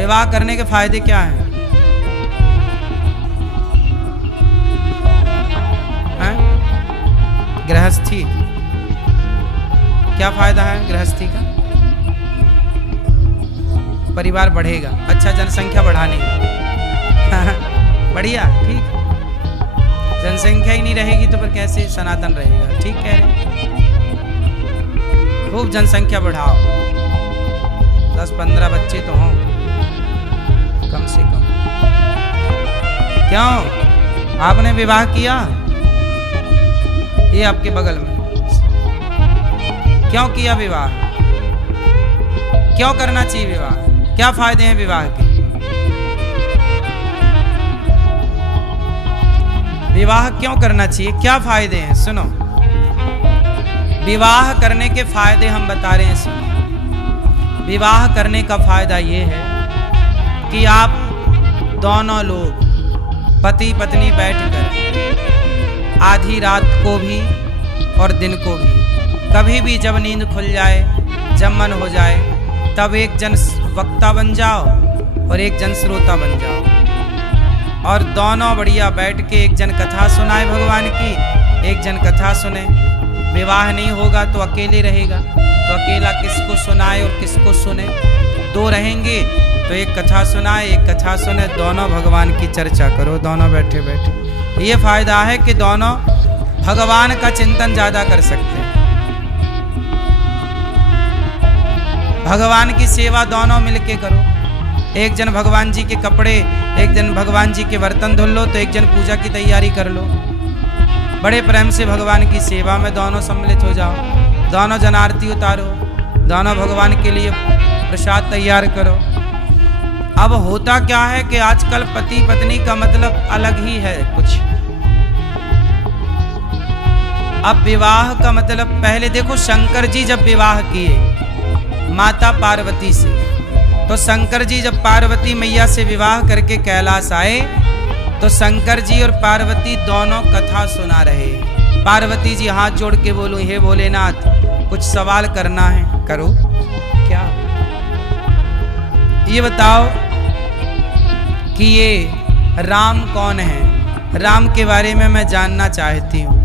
विवाह करने के फायदे क्या हैं? गृहस्थी, क्या फायदा है गृहस्थी का? परिवार बढ़ेगा, अच्छा जनसंख्या बढ़ानी बढ़िया, ठीक। जनसंख्या ही नहीं रहेगी तो फिर कैसे सनातन रहेगा? ठीक कह रहे, खूब जनसंख्या बढ़ाओ, 10-15 बच्चे तो हों कम से कम। क्यों आपने विवाह किया? ये आपके बगल में, क्यों किया विवाह? क्यों करना चाहिए विवाह? क्या फायदे हैं विवाह के? विवाह क्यों करना चाहिए? क्या फायदे हैं? सुनो, विवाह करने के फायदे हम बता रहे हैं, सुनो। विवाह करने का फायदा ये है कि आप दोनों लोग पति पत्नी बैठकर आधी रात को भी और दिन को भी, कभी भी जब नींद खुल जाए, जब मन हो जाए, तब एक जन वक्ता बन जाओ और एक जन श्रोता बन जाओ, और दोनों बढ़िया बैठ के एक जन कथा सुनाए भगवान की, एक जन कथा सुने। विवाह नहीं होगा तो अकेले रहेगा, तो अकेला किसको सुनाए और किसको सुने? दो रहेंगे तो एक कथा सुनाए, एक कथा सुने, दोनों भगवान की चर्चा करो, दोनों बैठे बैठे। ये फायदा है कि दोनों भगवान का चिंतन ज्यादा कर सकते हैं। भगवान की सेवा दोनों मिलके करो, एक जन भगवान जी के कपड़े, एक जन भगवान जी के बर्तन धुल लो, तो एक जन पूजा की तैयारी कर लो। बड़े प्रेम से भगवान की सेवा में दोनों सम्मिलित हो जाओ, दोनों जन आरती उतारो, दोनों भगवान के लिए प्रसाद तैयार करो। अब होता क्या है कि आजकल पति पत्नी का मतलब अलग ही है कुछ। अब विवाह का मतलब, पहले देखो शंकर जी जब विवाह किए माता पार्वती से, तो शंकर जी जब पार्वती मैया से विवाह करके कैलाश आए, तो शंकर जी और पार्वती दोनों कथा सुना रहे। पार्वती जी हाथ जोड़ के बोलो, हे भोलेनाथ कुछ सवाल करना है, करो। क्या ये बताओ कि ये राम कौन है? राम के बारे में मैं जानना चाहती हूँ।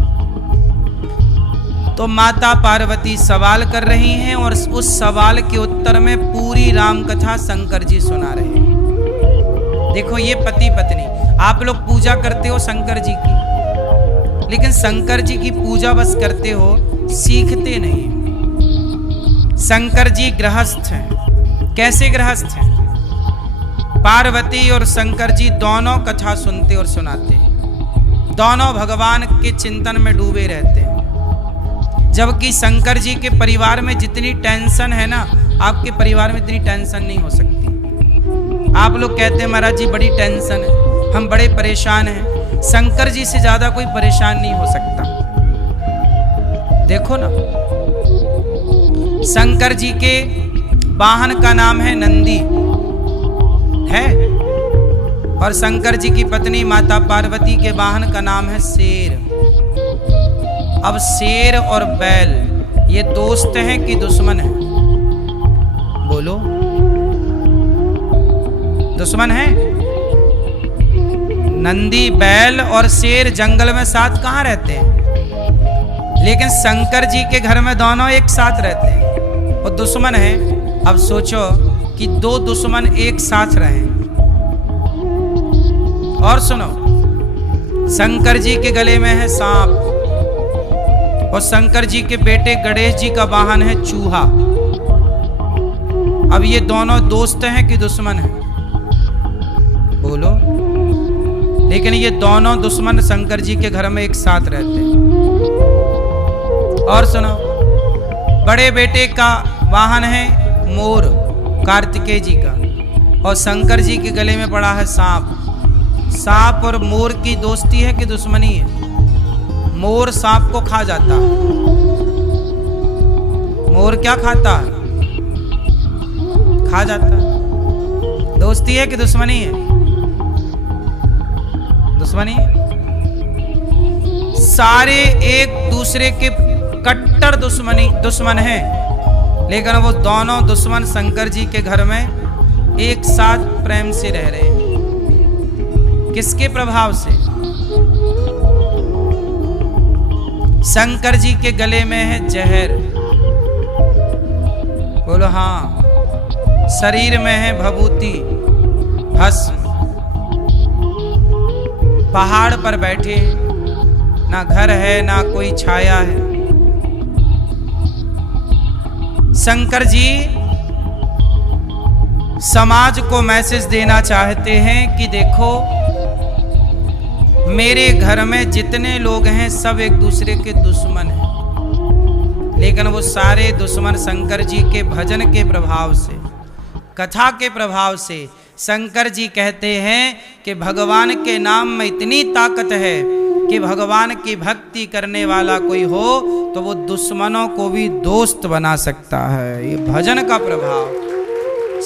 तो माता पार्वती सवाल कर रही हैं और उस सवाल के उत्तर में पूरी राम कथा शंकर जी सुना रहे हैं। देखो ये पति पत्नी, आप लोग पूजा करते हो शंकर जी की, लेकिन शंकर जी की पूजा बस करते हो, सीखते नहीं। शंकर जी गृहस्थ हैं। कैसे गृहस्थ हैं? पार्वती और शंकर जी दोनों कथा सुनते और सुनाते हैं, दोनों भगवान के चिंतन में डूबे रहते हैं। जबकि शंकर जी के परिवार में जितनी टेंशन है ना, आपके परिवार में इतनी टेंशन नहीं हो सकती। आप लोग कहते हैं महाराज जी बड़ी टेंशन है, हम बड़े परेशान हैं। शंकर जी से ज्यादा कोई परेशान नहीं हो सकता। देखो ना, शंकर जी के वाहन का नाम है नंदी है, और शंकर जी की पत्नी माता पार्वती के वाहन का नाम है शेर। अब शेर और बैल ये दोस्त हैं कि दुश्मन हैं? बोलो, दुश्मन हैं? नंदी, बैल और शेर जंगल में साथ कहाँ रहते हैं? लेकिन शंकर जी के घर में दोनों एक साथ रहते हैं, और दुश्मन हैं। अब सोचो कि दो दुश्मन एक साथ रहें। और सुनो, शंकर जी के गले में है सांप, और शंकर जी के बेटे गणेश जी का वाहन है चूहा। अब ये दोनों दोस्त हैं कि दुश्मन हैं? बोलो। लेकिन ये दोनों दुश्मन शंकर जी के घर में एक साथ रहते हैं। और सुनो, बड़े बेटे का वाहन है मोर, कार्तिकेय जी का, और शंकर जी के गले में पड़ा है सांप। सांप और मोर की दोस्ती है कि दुश्मनी है? मोर सांप को खा जाता है। मोर क्या खाता है? खा जाता है। दोस्ती है कि दुश्मनी है? दुश्मनी। सारे एक दूसरे के कट्टर दुश्मन हैं, लेकिन वो दोनों दुश्मन शंकर जी के घर में एक साथ प्रेम से रह रहे हैं। किसके प्रभाव से? शंकर जी के गले में है जहर, बोलो हाँ। शरीर में है भभूति भस्म। पहाड़ पर बैठे, ना घर है ना कोई छाया है। शंकर जी समाज को मैसेज देना चाहते हैं कि देखो, मेरे घर में जितने लोग हैं सब एक दूसरे के दुश्मन हैं, लेकिन वो सारे दुश्मन शंकर जी के भजन के प्रभाव से, कथा के प्रभाव से। शंकर जी कहते हैं कि भगवान के नाम में इतनी ताकत है कि भगवान की भक्ति करने वाला कोई हो तो वो दुश्मनों को भी दोस्त बना सकता है। ये भजन का प्रभाव।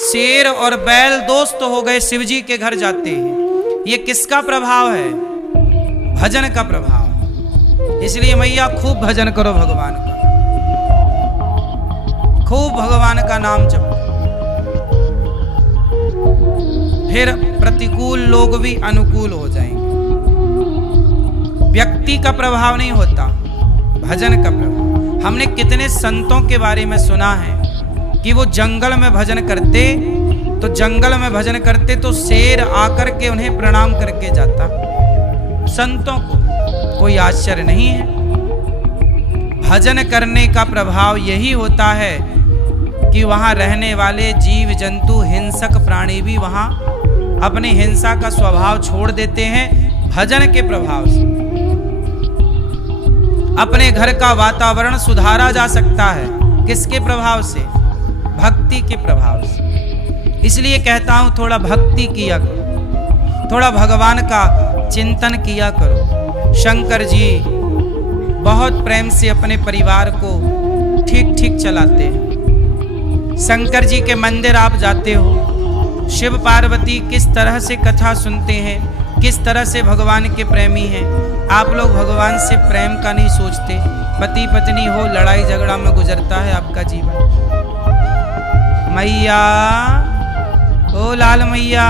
शेर और बैल दोस्त हो गए, शिव जी के घर जाते हैं। ये किसका प्रभाव है? भजन का प्रभाव। इसलिए मैया खूब भजन करो भगवान का, खूब भगवान का नाम जपो, फिर प्रतिकूल लोग भी अनुकूल हो जाएंगे। व्यक्ति का प्रभाव नहीं होता, भजन का प्रभाव। हमने कितने संतों के बारे में सुना है कि वो जंगल में भजन करते, तो जंगल में भजन करते तो शेर आकर के उन्हें प्रणाम करके जाता। संतों को कोई आश्चर्य नहीं है। भजन करने का प्रभाव यही होता है कि वहां रहने वाले जीव जंतु, हिंसक प्राणी भी वहां अपनी हिंसा का स्वभाव छोड़ देते हैं भजन के प्रभाव से। अपने घर का वातावरण सुधारा जा सकता है। किसके प्रभाव से? भक्ति के प्रभाव से। इसलिए कहता हूं थोड़ा भक्ति किया करो, थोड़ा भगवान का चिंतन किया करो। शंकर जी बहुत प्रेम से अपने परिवार को ठीक ठीक चलाते हैं। शंकर जी के मंदिर आप जाते हो, शिव पार्वती किस तरह से कथा सुनते हैं, किस तरह से भगवान के प्रेमी हैं। आप लोग भगवान से प्रेम का नहीं सोचते। पति पत्नी हो, लड़ाई झगड़ा में गुजरता है आपका जीवन। मैया, ओ लाल मैया,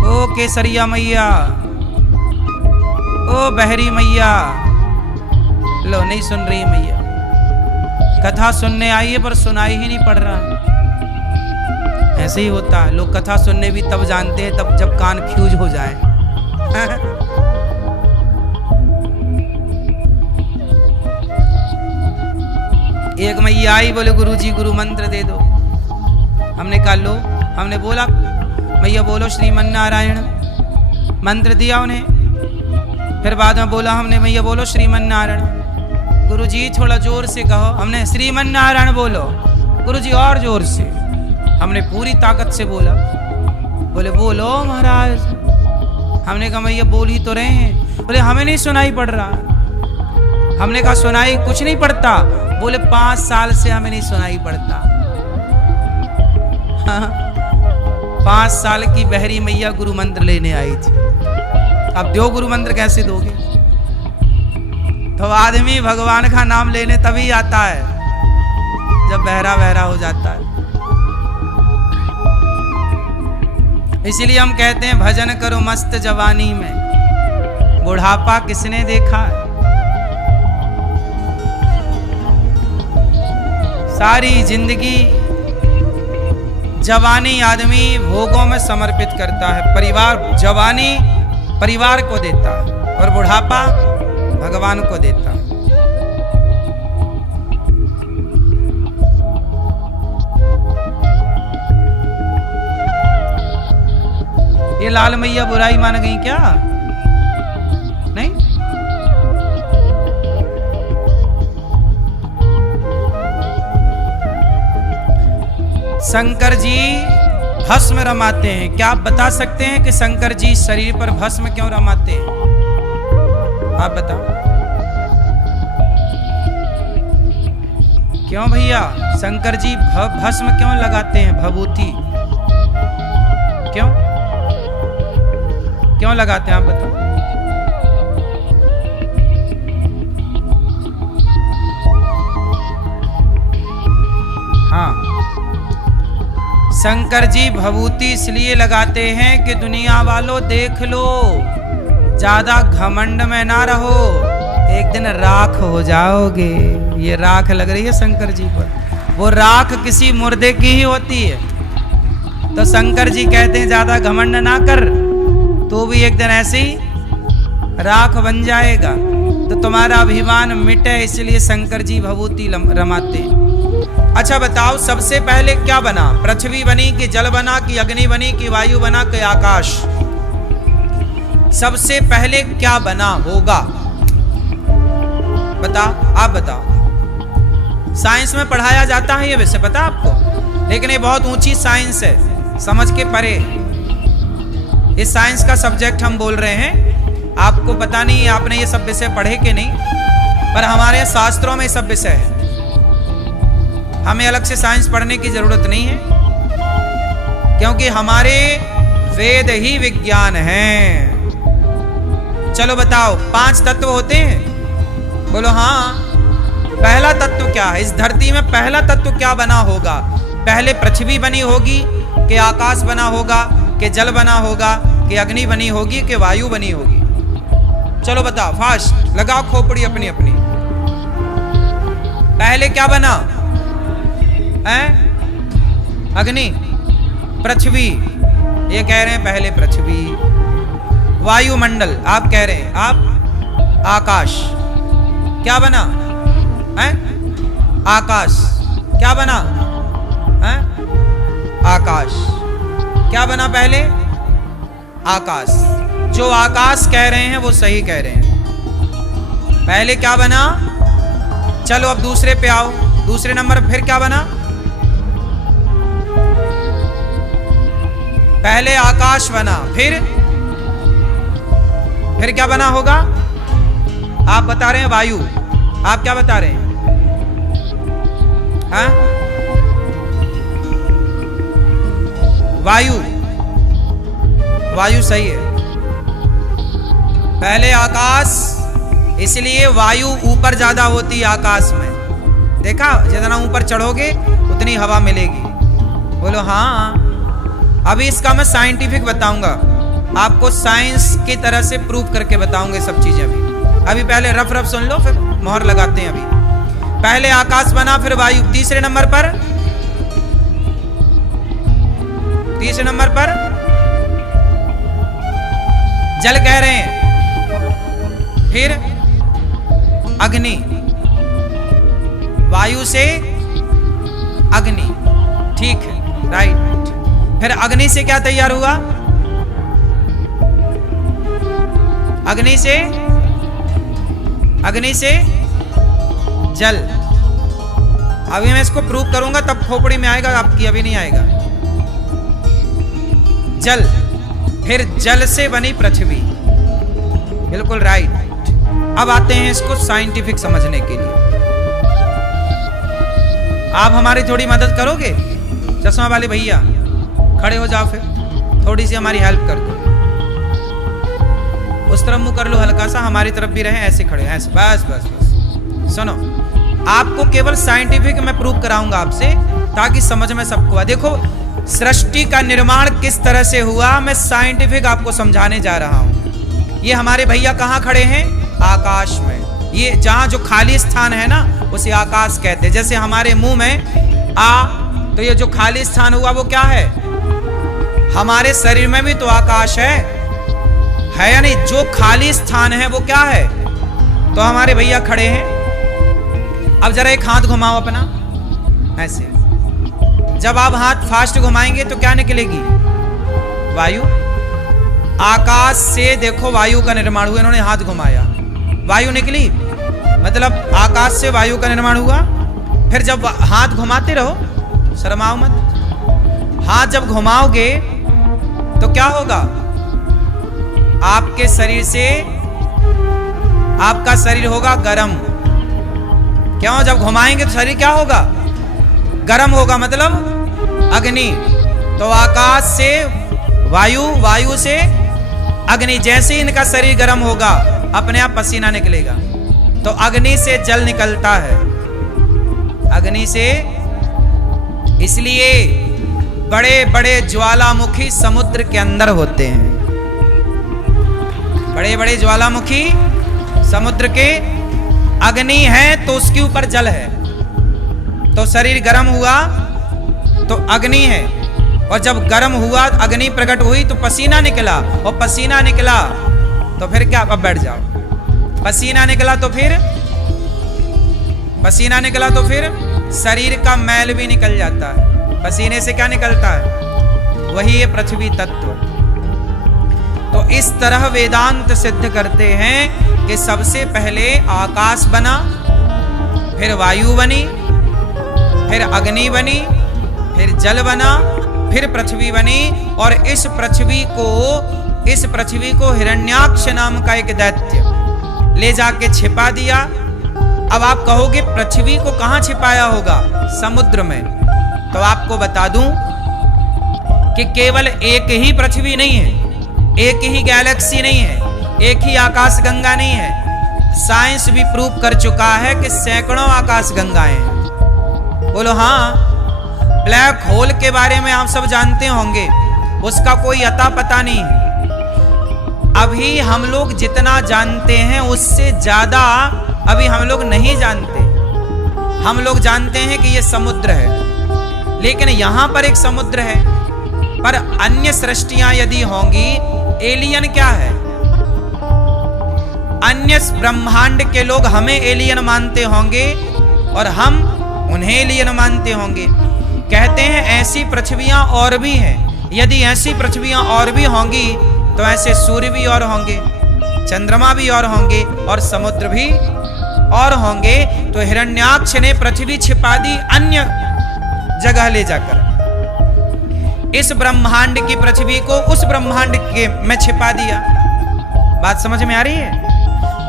ओ केसरिया मैया, ओ बहरी मैया, लो नहीं सुन रही मैया। कथा सुनने आई है पर सुनाई ही नहीं पड़ रहा। ऐसे ही होता है, लोग कथा सुनने भी तब जानते हैं तब जब कान फ्यूज हो जाए। एक मैया आई, बोले गुरुजी गुरु मंत्र दे दो। हमने कहा लो। हमने बोला मैया बोलो श्रीमन्नारायण, मंत्र दिया उन्हें। फिर बाद में बोला हमने मैया बोलो श्रीमन्नारायण। गुरुजी थोड़ा जोर से कहो। हमने श्रीमन्नारायण बोलो। गुरुजी और जोर से। हमने पूरी ताकत से बोला। बोले बोलो महाराज। हमने कहा मैया बोल ही तो रहे हैं। बोले हमें नहीं सुनाई पड़ रहा। हमने कहा सुनाई कुछ नहीं पड़ता। बोले 5 साल से हमें नहीं सुनाई पड़ता। 5 साल की बहरी मैया गुरु मंत्र लेने आई थी। अब दो गुरु मंत्र कैसे दोगे? तो आदमी भगवान का नाम लेने तभी आता है जब बहरा बहरा हो जाता है। इसीलिए हम कहते हैं भजन करो मस्त जवानी में, बुढ़ापा किसने देखा है। सारी जिंदगी जवानी आदमी भोगों में समर्पित करता है। परिवार, जवानी परिवार को देता है और बुढ़ापा भगवान को देता है। ये लाल मैया बुराई मान गई क्या? नहीं। शंकर जी भस्म रमाते हैं। क्या आप बता सकते हैं कि शंकर जी शरीर पर भस्म क्यों रमाते हैं? आप बताओ। क्यों भैया शंकर जी भस्म क्यों लगाते हैं? भभूति क्यों लगाते हैं? आप बताओ। हाँ, शंकर जी भभूति इसलिए लगाते हैं कि दुनिया वालों देख लो, ज्यादा घमंड में ना रहो, एक दिन राख हो जाओगे। ये राख लग रही है शंकर जी पर, वो राख किसी मुर्दे की ही होती है। तो शंकर जी कहते हैं ज्यादा घमंड ना कर, तो भी एक दिन ऐसी राख बन जाएगा। तो तुम्हारा अभिमान मिटे, इसलिए शंकर जी भभूति रमाते हैं। अच्छा बताओ, सबसे पहले क्या बना? पृथ्वी बनी कि जल बना कि अग्नि बनी कि वायु बना कि आकाश? सबसे पहले क्या बना होगा? बताओ, आप बताओ। साइंस में पढ़ाया जाता है ये, वैसे पता आपको, लेकिन ये बहुत ऊंची साइंस है, समझ के परे। इस साइंस का सब्जेक्ट हम बोल रहे हैं। आपको पता नहीं आपने ये सब विषय पढ़े कि नहीं, पर हमारे शास्त्रों में सब विषय है। हमें अलग से साइंस पढ़ने की जरूरत नहीं है, क्योंकि हमारे वेद ही विज्ञान हैं। चलो बताओ, 5 तत्व होते हैं? बोलो हाँ। पहला तत्व क्या है? इस धरती में पहला तत्व क्या बना होगा? पहले पृथ्वी बनी होगी कि आकाश बना होगा कि जल बना होगा कि अग्नि बनी होगी कि वायु बनी होगी? चलो बताओ, फास्ट लगाओ खोपड़ी अपनी अपनी। पहले क्या बना है? अग्नि, पृथ्वी, ये कह रहे हैं पहले पृथ्वी। वायुमंडल, आप कह रहे हैं, आप आकाश। क्या बना है? आकाश। क्या बना है? आकाश। क्या बना पहले? आकाश। जो आकाश कह रहे हैं वो सही कह रहे हैं। पहले क्या बना? चलो अब दूसरे पे आओ। दूसरे नंबर फिर क्या बना? पहले आकाश बना, फिर क्या बना होगा? आप बता रहे हैं वायु। आप क्या बता रहे हैं? हाँ? वायु। वायु सही है। पहले आकाश, इसलिए वायु ऊपर ज्यादा होती है आकाश में। देखा, जितना ऊपर चढ़ोगे उतनी हवा मिलेगी। बोलो हाँ। अभी इसका मैं साइंटिफिक बताऊंगा आपको, साइंस की तरह से प्रूव करके बताऊंगा सब चीजें। अभी पहले रफ रफ सुन लो, फिर मोहर लगाते हैं। अभी पहले आकाश बना, फिर वायु। तीसरे नंबर पर जल कह रहे हैं, फिर अग्नि, वायु से अग्नि। ठीक है, राइट। फिर अग्नि से क्या तैयार हुआ? अग्नि से जल। अभी मैं इसको प्रूव करूंगा तब खोपड़ी में आएगा आपकी, अभी नहीं आएगा। जल, फिर जल से बनी पृथ्वी। बिल्कुल राइट। अब आते हैं इसको साइंटिफिक समझने के लिए। आप हमारी थोड़ी मदद करोगे? चश्मा वाले भैया खड़े हो जाओ, फिर थोड़ी सी हमारी हेल्प कर दो। उस तरफ मुंह कर लो हल्का सा, हमारी तरफ भी रहे, ऐसे खड़े, ऐसे। बस बस बस। सुनो, आपको केवल साइंटिफिक मैं प्रूव कराऊंगा आपसे, ताकि समझ में सबको आए। देखो, सृष्टि का निर्माण किस तरह से हुआ, मैं साइंटिफिक आपको समझाने जा रहा हूं। ये हमारे भैया कहाँ खड़े हैं? आकाश में। ये जहां जो खाली स्थान है ना, उसे आकाश कहते हैं। जैसे हमारे मुंह में आ, तो ये जो खाली स्थान हुआ वो क्या है? हमारे शरीर में भी तो आकाश है या नहीं? जो खाली स्थान है वो क्या है? तो हमारे भैया खड़े हैं। अब जरा एक हाथ घुमाओ अपना, ऐसे। जब आप हाथ फास्ट घुमाएंगे तो क्या निकलेगी? वायु। आकाश से देखो वायु का निर्माण हुआ। इन्होंने हाथ घुमाया, वायु निकली, मतलब आकाश से वायु का निर्माण हुआ। फिर जब हाथ घुमाते रहो, शर्माओ मत। हाथ जब घुमाओगे तो क्या होगा? आपके शरीर से, आपका शरीर होगा गरम। क्यों? जब घुमाएंगे तो शरीर क्या होगा? गरम होगा, मतलब अग्नि। तो आकाश से वायु, वायु से अग्नि। जैसे ही इनका शरीर गर्म होगा, अपने आप पसीना निकलेगा। तो अग्नि से जल निकलता है, अग्नि से। इसलिए बड़े बड़े ज्वालामुखी समुद्र के अंदर होते हैं। बड़े बड़े ज्वालामुखी समुद्र के, अग्नि है तो उसके ऊपर जल है, तो शरीर गर्म हुआ तो अग्नि है, और जब गर्म हुआ अग्नि प्रकट हुई तो पसीना निकला, और पसीना निकला तो फिर क्या, अब बैठ जाओ, पसीना निकला तो फिर शरीर का मैल भी निकल जाता है। पसीने से क्या निकलता है, वही है पृथ्वी तत्व। तो इस तरह वेदांत सिद्ध करते हैं कि सबसे पहले आकाश बना, फिर वायु बनी, फिर अग्नि बनी, फिर जल बना, फिर पृथ्वी बनी, और इस पृथ्वी को हिरण्याक्ष नाम का एक दैत्य ले जाके छिपा दिया। अब आप कहोगे पृथ्वी को कहां छिपाया होगा, समुद्र में। तो आपको बता दूं कि केवल एक ही पृथ्वी नहीं है, एक ही गैलेक्सी नहीं है, एक ही आकाश गंगा नहीं है। साइंस भी प्रूव कर चुका है कि सैकड़ों आकाश गंगाएं हैं। बोलो हाँ। ब्लैक होल के बारे में आप सब जानते होंगे, उसका कोई अता पता नहीं है। अभी हम लोग जितना जानते हैं उससे ज्यादा अभी हम लोग नहीं जानते। हम लोग जानते हैं कि यह समुद्र है, लेकिन यहां पर एक समुद्र है, पर अन्य सृष्टियां यदि होंगी, एलियन क्या है, अन्य ब्रह्मांड के लोग हमें एलियन मानते होंगे और हम उन्हें एलियन मानते होंगे। कहते हैं ऐसी पृथ्वियां और भी हैं। यदि ऐसी पृथ्वियां और भी होंगी तो ऐसे सूर्य भी और होंगे, चंद्रमा भी और होंगे, और समुद्र भी और होंगे। तो हिरण्याक्ष ने पृथ्वी छिपा दी अन्य जगह ले जाकर, इस ब्रह्मांड की पृथ्वी को उस ब्रह्मांड के में छिपा दिया। बात समझ में आ रही है?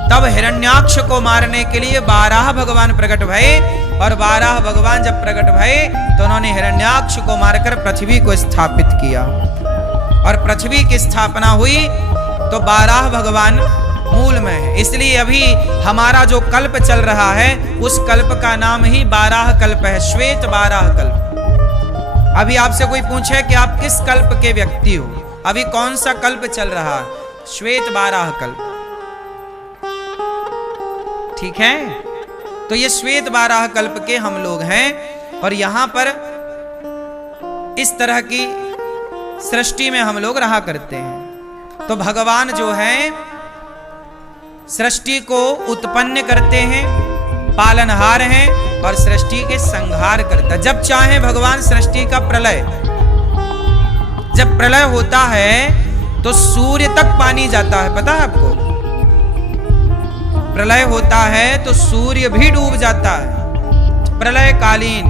तब हिरण्याक्ष को मारने के लिए 12 भगवान प्रकट भये, और 12 भगवान जब प्रकट भये तो उन्होंने हिरण्याक्ष को मारकर पृथ्वी को स्थापित किया, और पृथ्वी की स्थापना हुई तो 12 भगवान मूल में है। इसलिए अभी हमारा जो कल्प चल रहा है उस कल्प का नाम ही 12 कल्प है, श्वेत 12 कल्प। अभी आपसे कोई पूछे कि आप किस कल्प के व्यक्ति हो, अभी कौन सा कल्प चल रहा है, श्वेत 12 कल्प, ठीक है। तो ये श्वेत 12 कल्प के हम लोग हैं, और यहां पर इस तरह की सृष्टि में हम लोग रहा करते हैं। तो भगवान जो है सृष्टि को उत्पन्न करते हैं, पालनहार हैं, और सृष्टि के संहार करता। जब चाहे भगवान सृष्टि का प्रलय, जब प्रलय होता है तो सूर्य तक पानी जाता है, पता है आपको? प्रलय होता है तो सूर्य भी डूब जाता है। प्रलय कालीन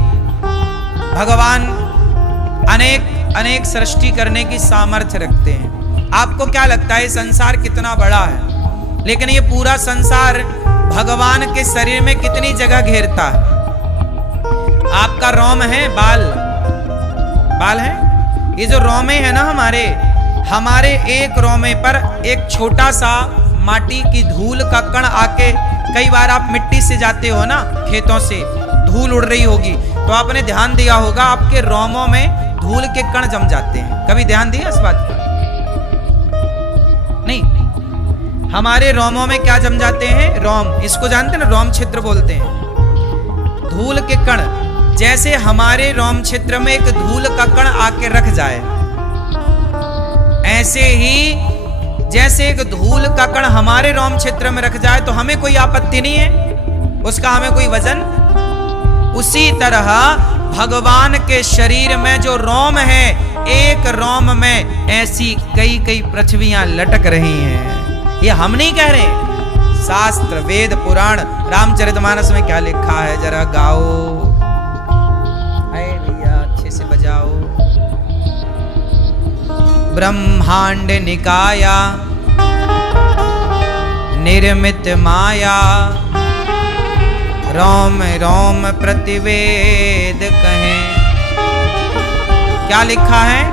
भगवान अनेक सृष्टि करने की सामर्थ्य रखते हैं। आपको क्या लगता है संसार कितना बड़ा है, लेकिन ये पूरा संसार भगवान के शरीर में कितनी जगह घेरता है? आपका रोम है, बाल है, ये जो रोमे है ना हमारे एक रोमे पर एक छोटा सा माटी की धूल का कण आके, कई बार आप मिट्टी से जाते हो ना, खेतों से धूल उड़ रही होगी तो आपने ध्यान दिया होगा आपके रोमों में धूल के कण जम जाते हैं। कभी ध्यान दिया इस बात पर? नहीं। हमारे रोमों में क्या जम जाते हैं? रोम, इसको जानते हैं ना, रोम छिद्र बोलते हैं। धूल के कण, जैसे हमारे रोम छिद्र में एक धूल का कण आके रख जाए, ऐसे ही जैसे एक धूल का कण हमारे रोम क्षेत्र में रख जाए तो हमें कोई आपत्ति नहीं है, उसका हमें कोई वजन। उसी तरह भगवान के शरीर में जो रोम है, एक रोम में ऐसी कई पृथ्वियां लटक रही हैं। ये हम नहीं कह रहे, शास्त्र, वेद, पुराण, रामचरितमानस में क्या लिखा है जरा गाओ। अरे भैया अच्छे से बजाओ। ब्रह्मांड निकाया निर्मित माया, रोम रोम प्रतिवेद कहें। क्या लिखा है?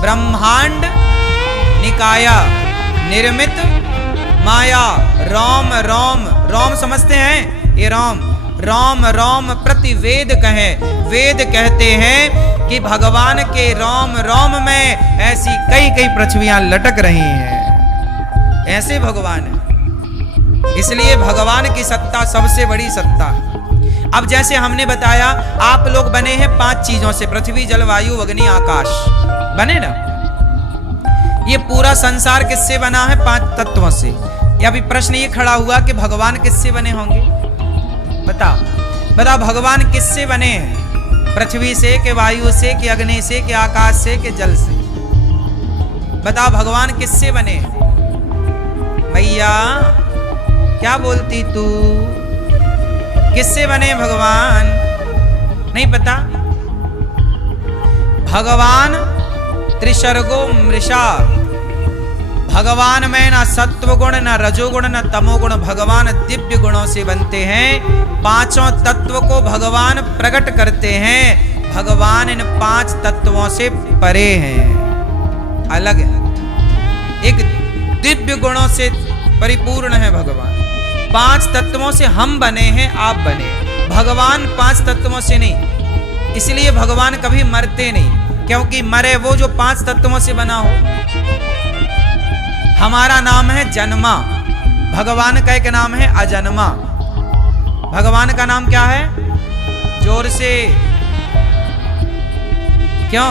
ब्रह्मांड निकाया निर्मित माया, रोम रोम। रोम समझते हैं? ये रोम, रोम रोम प्रति वेद कहे। वेद कहते हैं कि भगवान के रोम रोम में ऐसी कई कई पृथ्वियां लटक रही हैं। ऐसे भगवान है, इसलिए भगवान की सत्ता सबसे बड़ी सत्ता है। अब जैसे हमने बताया, आप लोग बने हैं 5 चीजों से, पृथ्वी जल वायु अग्नि आकाश, बने ना। ये पूरा संसार किससे बना है? 5 तत्वों से। या अभी प्रश्न ये खड़ा हुआ कि भगवान किससे बने होंगे? बताओ बताओ, भगवान किससे बने हैं? पृथ्वी से, कि वायु से, कि अग्नि से, कि आकाश से, कि जल से? बताओ भगवान किससे बने हैं? भैया क्या बोलती तू? किससे बने भगवान? नहीं पता? भगवान त्रिसर्गो मृषा, भगवान में ना सत्व गुण, ना रजोगुण, ना तमोगुण, भगवान दिव्य गुणों से बनते हैं। 5 तत्व को भगवान प्रकट करते हैं। भगवान इन 5 तत्वों से परे हैं, अलग है, एक दिव्य गुणों से परिपूर्ण है भगवान। 5 तत्वों से हम बने हैं, आप बने। भगवान 5 तत्वों से नहीं, इसलिए भगवान कभी मरते नहीं, क्योंकि मरे वो जो 5 तत्वों से बना हो। हमारा नाम है जन्मा, भगवान का एक नाम है अजन्मा। भगवान का नाम क्या है? जोर से क्यों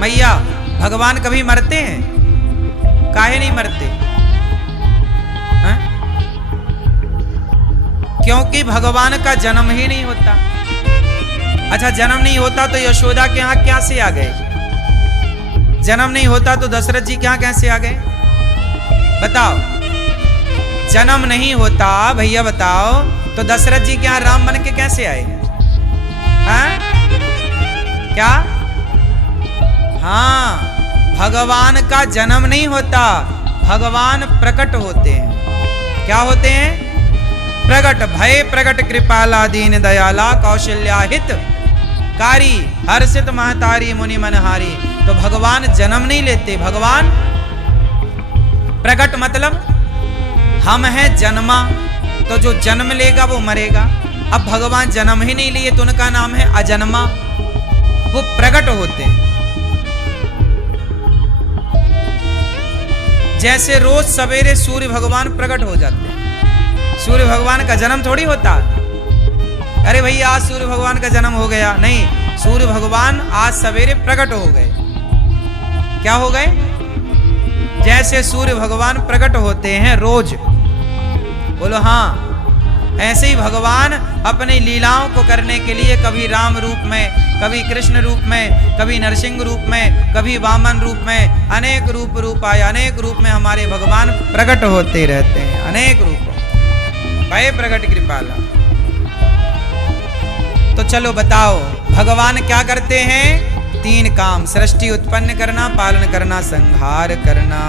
मैया? भगवान कभी मरते हैं? काहे नहीं मरते? है? क्योंकि भगवान का जन्म ही नहीं होता। अच्छा, जन्म नहीं होता तो यशोदा के यहाँ क्या से आ गए? जन्म नहीं होता तो दशरथ जी के यहाँ कैसे आ गए? बताओ। जन्म नहीं होता भैया, बताओ, तो दशरथ जी के यहाँ राम बन के कैसे आए? हाँ? क्या? हाँ, भगवान का जन्म नहीं होता, भगवान प्रकट होते हैं। क्या होते हैं? प्रकट। भय प्रकट कृपाला दीन दयाला कौशल्याहित कारी हर्षित महतारी मुनि मनहारी। तो भगवान जन्म नहीं लेते, भगवान प्रकट। मतलब हम हैं जन्मा, तो जो जन्म लेगा वो मरेगा। अब भगवान जन्म ही नहीं लिए तो उनका नाम है अजन्मा, वो प्रकट होते हैं। जैसे रोज सवेरे सूर्य भगवान प्रकट हो जाते हैं। सूर्य भगवान का जन्म थोड़ी होता, अरे भैया आज सूर्य भगवान का जन्म हो गया, नहीं, सूर्य भगवान आज सवेरे प्रकट हो गए। क्या हो गए? जैसे सूर्य भगवान प्रकट होते हैं रोज, बोलो हाँ, ऐसे ही भगवान अपनी लीलाओं को करने के लिए कभी राम रूप में, कभी कृष्ण रूप में, कभी नरसिंह रूप में, कभी वामन रूप में, अनेक रूप आए, अनेक रूप में हमारे भगवान प्रकट होते रहते हैं, अनेक रूप। भय प्रकट कृपाला। तो चलो बताओ, भगवान क्या करते हैं? 3 काम, सृष्टि उत्पन्न करना, पालन करना, संहार करना।